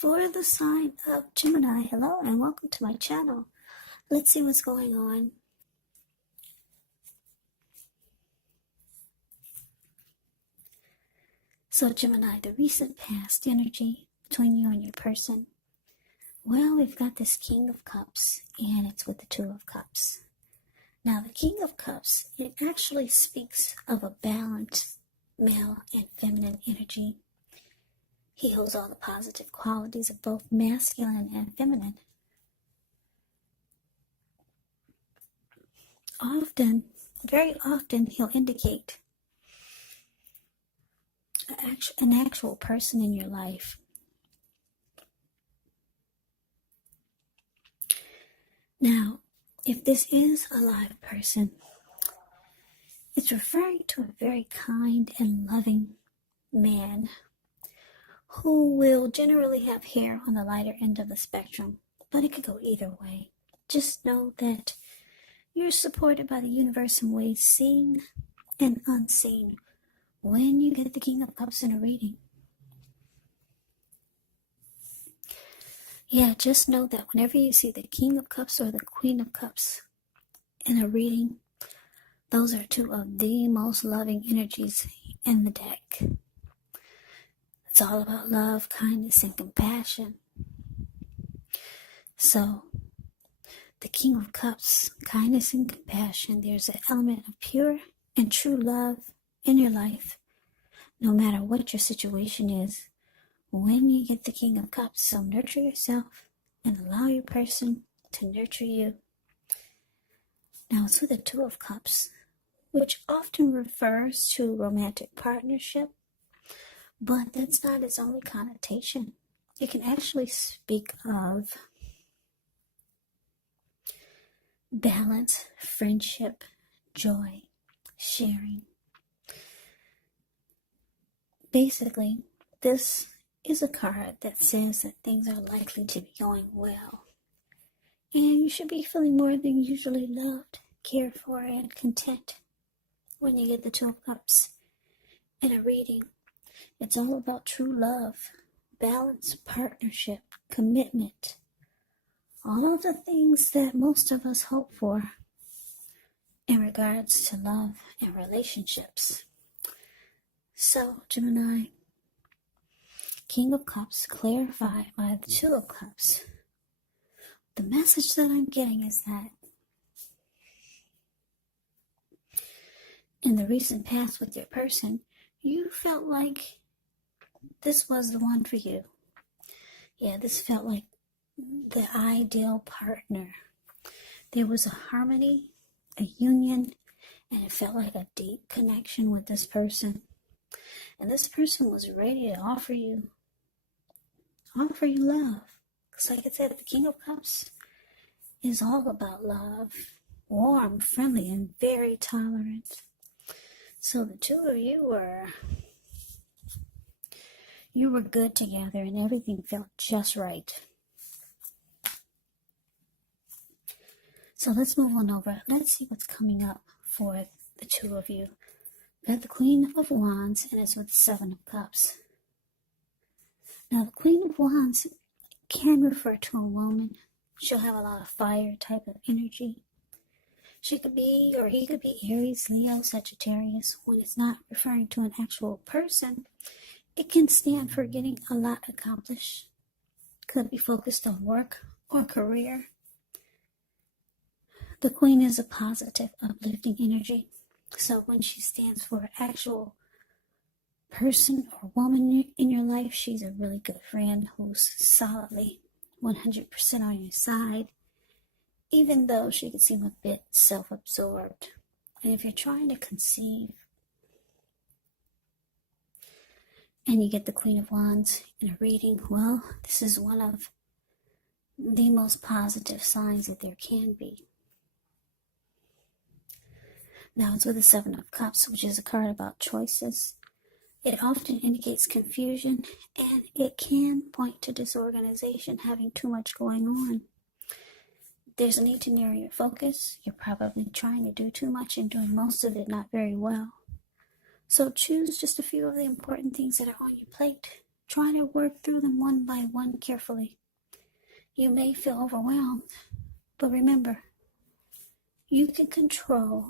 For the sign of Gemini, hello and welcome to my channel. Let's see what's going on. So Gemini, the recent past energy between you and your person. Well, we've got this King of Cups and it's with the Two of Cups. Now the King of Cups, it actually speaks of a balanced male and feminine energy. He holds all the positive qualities of both masculine and feminine. Very often, he'll indicate an actual person in your life. Now, if this is a live person, it's referring to a very kind and loving man who will generally have hair on the lighter end of the spectrum, but it could go either way. Just know that you're supported by the universe in ways seen and unseen when you get the King of Cups in a reading. Yeah, just know that whenever you see the King of Cups or the Queen of Cups in a reading, those are two of the most loving energies in the deck. It's all about love, kindness, and compassion. So, the King of Cups, kindness and compassion, there's an element of pure and true love in your life, no matter what your situation is. When you get the King of Cups, so nurture yourself and allow your person to nurture you. Now, it's with the Two of Cups, which often refers to romantic partnership, but that's not its only connotation. It can actually speak of balance, friendship, joy, sharing. Basically, this is a card that says that things are likely to be going well. And you should be feeling more than usually loved, cared for, and content when you get the Two of Cups in a reading. It's all about true love, balance, partnership, commitment. All of the things that most of us hope for in regards to love and relationships. So, Gemini, King of Cups clarified by the Two of Cups. The message that I'm getting is that in the recent past with your person, you felt like this was the one for you. Yeah, this felt like the ideal partner. There was a harmony, a union, and it felt like a deep connection with this person. And this person was ready to offer you love. Because like I said, the King of Cups is all about love. Warm, friendly, and very tolerant. So the two of you were good together and everything felt just right. So let's move on over. Let's see what's coming up for the two of you. We got the Queen of Wands and it's with the Seven of Cups. Now the Queen of Wands can refer to a woman. She'll have a lot of fire type of energy. She could be, or he could be Aries, Leo, Sagittarius. When it's not referring to an actual person, it can stand for getting a lot accomplished. Could be focused on work or career. The Queen is a positive, uplifting energy. So when she stands for an actual person or woman in your life, she's a really good friend who's solidly 100% on your side, even though she could seem a bit self-absorbed. And if you're trying to conceive and you get the Queen of Wands in a reading, well, this is one of the most positive signs that there can be. Now it's with the Seven of Cups, which is a card about choices. It often indicates confusion, and it can point to disorganization, having too much going on. There's a need to narrow your focus. You're probably trying to do too much and doing most of it not very well. So choose just a few of the important things that are on your plate Try to work through them one by one carefully. You may feel overwhelmed, but remember, you can control,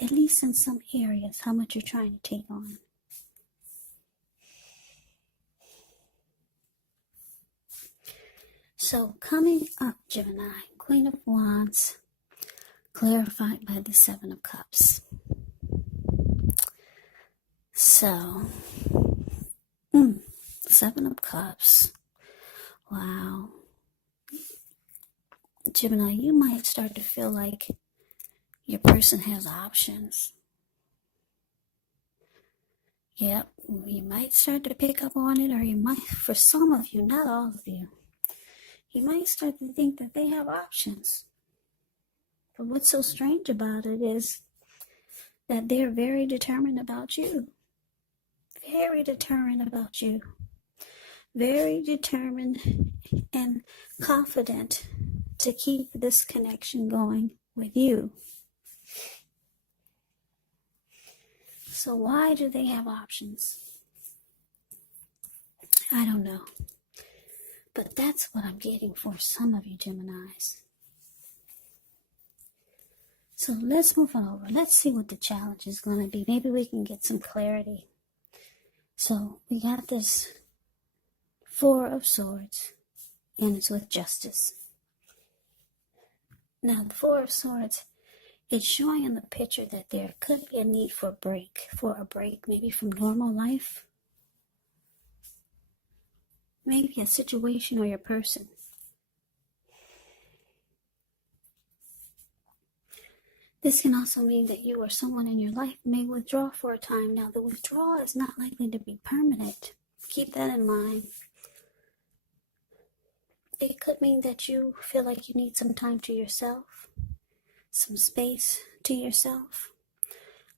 at least in some areas, how much you're trying to take on. So coming up, Gemini, Queen of Wands, clarified by the Seven of Cups. So, Seven of Cups. Wow. Gemini, you might start to feel like your person has options. Yep, you might start to pick up on it, or you might, for some of you, not all of you, you might start to think that they have options. But what's so strange about it is that they're very determined about you. Very determined about you. Very determined and confident to keep this connection going with you. So why do they have options? I don't know. But that's what I'm getting for some of you Geminis. So let's move on over. Let's see what the challenge is going to be. Maybe we can get some clarity. So we got this Four of Swords, and it's with Justice. Now, the Four of Swords, it's showing in the picture that there could be a need for a break, maybe from normal life. Maybe a situation or your person. This can also mean that you or someone in your life may withdraw for a time. Now, the withdrawal is not likely to be permanent. Keep that in mind. It could mean that you feel like you need some time to yourself, some space to yourself.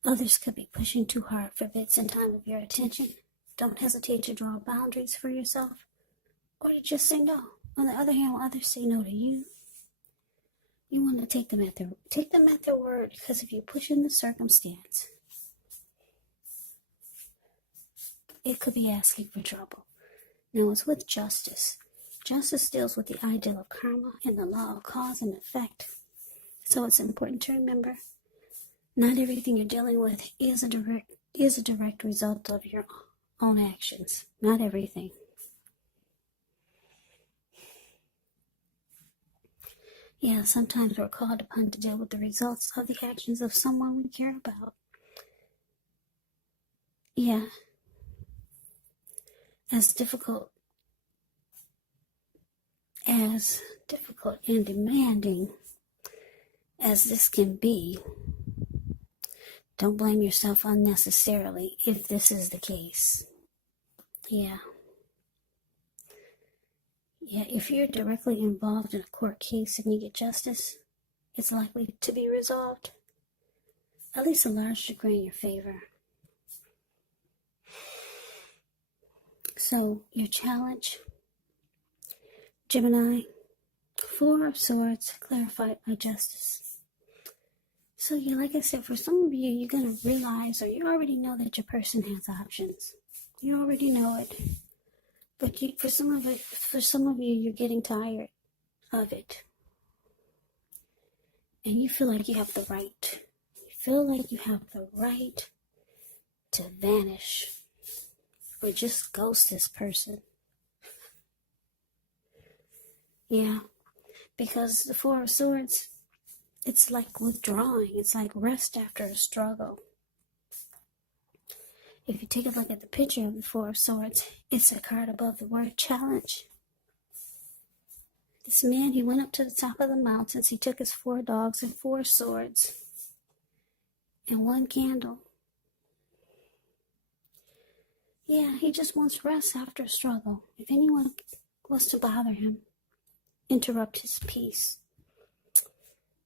Others could be pushing too hard for bits and time of your attention. Don't hesitate to draw boundaries for yourself, or to just say no. On the other hand, when others say no to you, you want to take them at their word, because if you push in the circumstance, it could be asking for trouble. Now, it's with Justice. Justice deals with the ideal of karma and the law of cause and effect. So it's important to remember, not everything you're dealing with is a direct result of your own actions. Not everything. Yeah, sometimes we're called upon to deal with the results of the actions of someone we care about. Yeah. As difficult and demanding as this can be, don't blame yourself unnecessarily if this is the case. Yeah, if you're directly involved in a court case and you get justice, it's likely to be resolved, at least a large degree in your favor. So, your challenge, Gemini, Four of Swords, clarified by Justice. So, yeah, like I said, for some of you, you're going to realize, or you already know that your person has options. You already know it. But for some of you, you're getting tired of it. And you feel like you have the right. You feel like you have the right to vanish or just ghost this person. Yeah, because the Four of Swords, it's like withdrawing. It's like rest after a struggle. If you take a look at the picture of the Four of Swords, it's a card above the word challenge. This man, he went up to the top of the mountains. He took his 4 dogs and 4 swords and 1 candle. Yeah, he just wants rest after a struggle. If anyone was to bother him, interrupt his peace,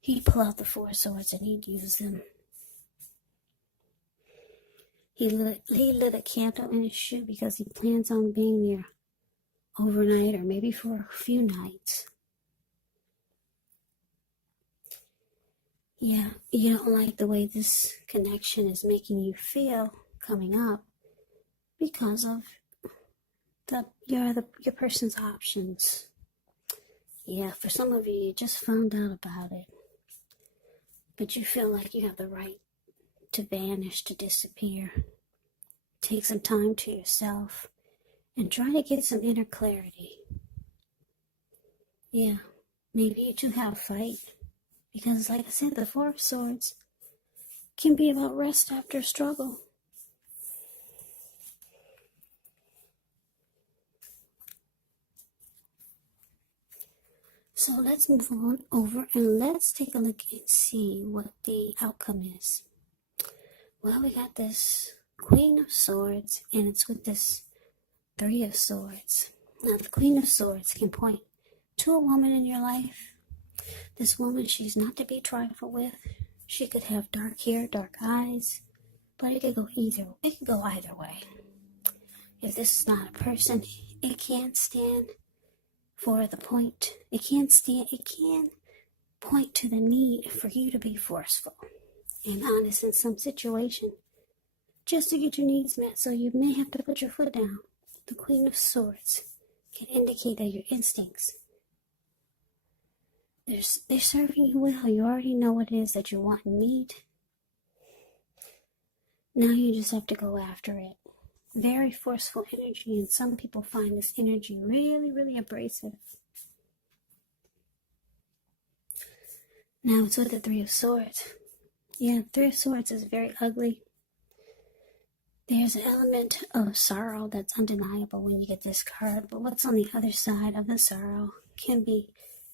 he'd pull out the 4 swords and he'd use them. He lit a candle in his shoe because he plans on being there overnight or maybe for a few nights. Yeah, you don't like the way this connection is making you feel coming up because of your person's options. Yeah, for some of you, you just found out about it, but you feel like you have the right to vanish, to disappear. Take some time to yourself and try to get some inner clarity. Yeah, maybe you two have a fight, because like I said, the Four of Swords can be about rest after a struggle. So let's move on over and let's take a look and see what the outcome is. Well, we got this Queen of Swords, and it's with this Three of Swords. Now, the Queen of Swords can point to a woman in your life. This woman, she's not to be trifled with. She could have dark hair, dark eyes, but it could go either way. If this is not a person, it can't stand for the point. It can point to the need for you to be forceful and honest in some situation just to get your needs met, so you may have to put your foot down. The Queen of Swords can indicate that your instincts, they're serving you well. You already know what it is that you want and need. Now you just have to go after it. Very forceful energy, and some people find this energy really, really abrasive. Now it's with the Three of Swords. Yeah, Three of Swords is very ugly. There's an element of sorrow that's undeniable when you get this card, but what's on the other side of the sorrow can be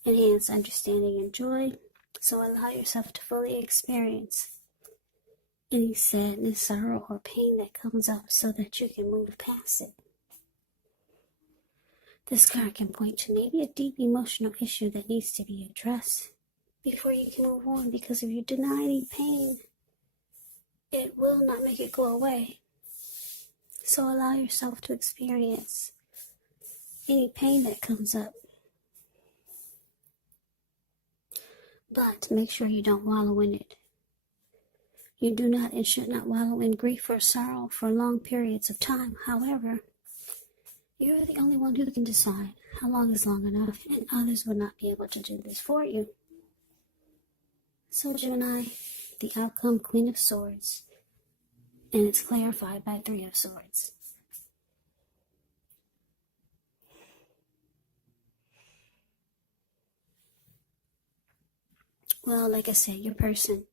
enhanced understanding and joy. So allow yourself to fully experience any sadness, sorrow, or pain that comes up so that you can move past it. This card can point to maybe a deep emotional issue that needs to be addressed before you can move on, because if you deny any pain, it will not make it go away. So allow yourself to experience any pain that comes up. But make sure you don't wallow in it. You do not and should not wallow in grief or sorrow for long periods of time. However, you're the only one who can decide how long is long enough, and others will not be able to do this for you. So Gemini, the outcome, Queen of Swords, and it's clarified by Three of Swords. Well, like I said, your person,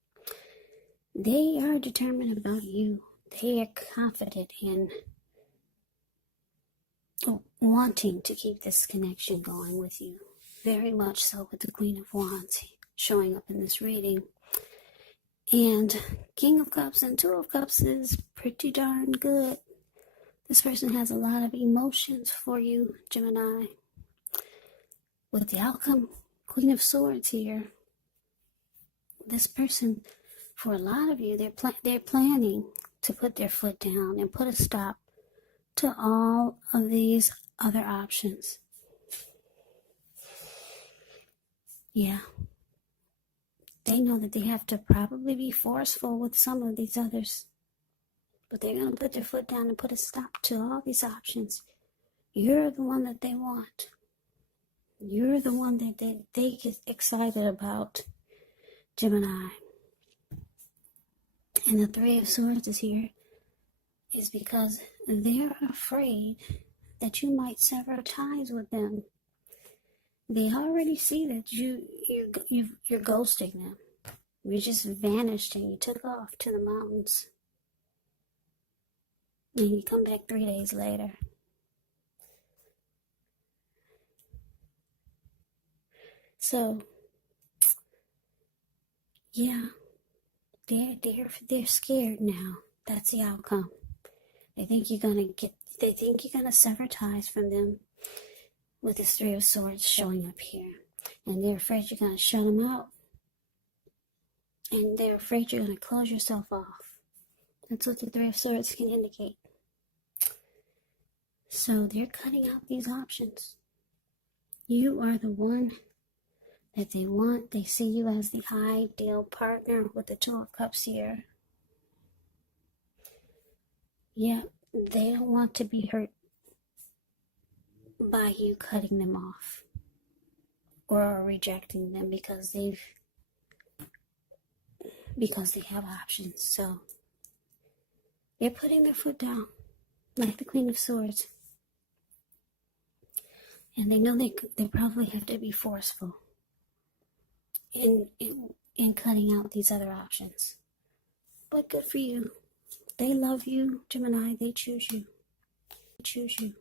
they are determined about you. They are confident in wanting to keep this connection going with you. Very much so, with the Queen of Wands showing up in this reading. And King of Cups and Two of Cups is pretty darn good. This person has a lot of emotions for you, Gemini. With the outcome, Queen of Swords here, this person, for a lot of you, they're planning to put their foot down and put a stop to all of these other options. Yeah. They know that they have to probably be forceful with some of these others, but they're going to put their foot down and put a stop to all these options. You're the one that they want. You're the one that they get excited about, Gemini. And the Three of Swords is here is because they're afraid that you might sever ties with them. They already see that you're ghosting them. You just vanished and you took off to the mountains. And you come back 3 days later. So, yeah, they're scared now. That's the outcome. They think you're gonna sever ties from them with this Three of Swords showing up here. And they're afraid you're gonna shut them out. And they're afraid you're gonna close yourself off. That's what the Three of Swords can indicate. So they're cutting out these options. You are the one that they want. They see you as the ideal partner with the Two of Cups here. Yeah, they don't want to be hurt. by you cutting them off or rejecting them because they have options. So they're putting their foot down, like the Queen of Swords. And they know they probably have to be forceful in cutting out these other options. But good for you. They love you, Gemini. They choose you. They choose you.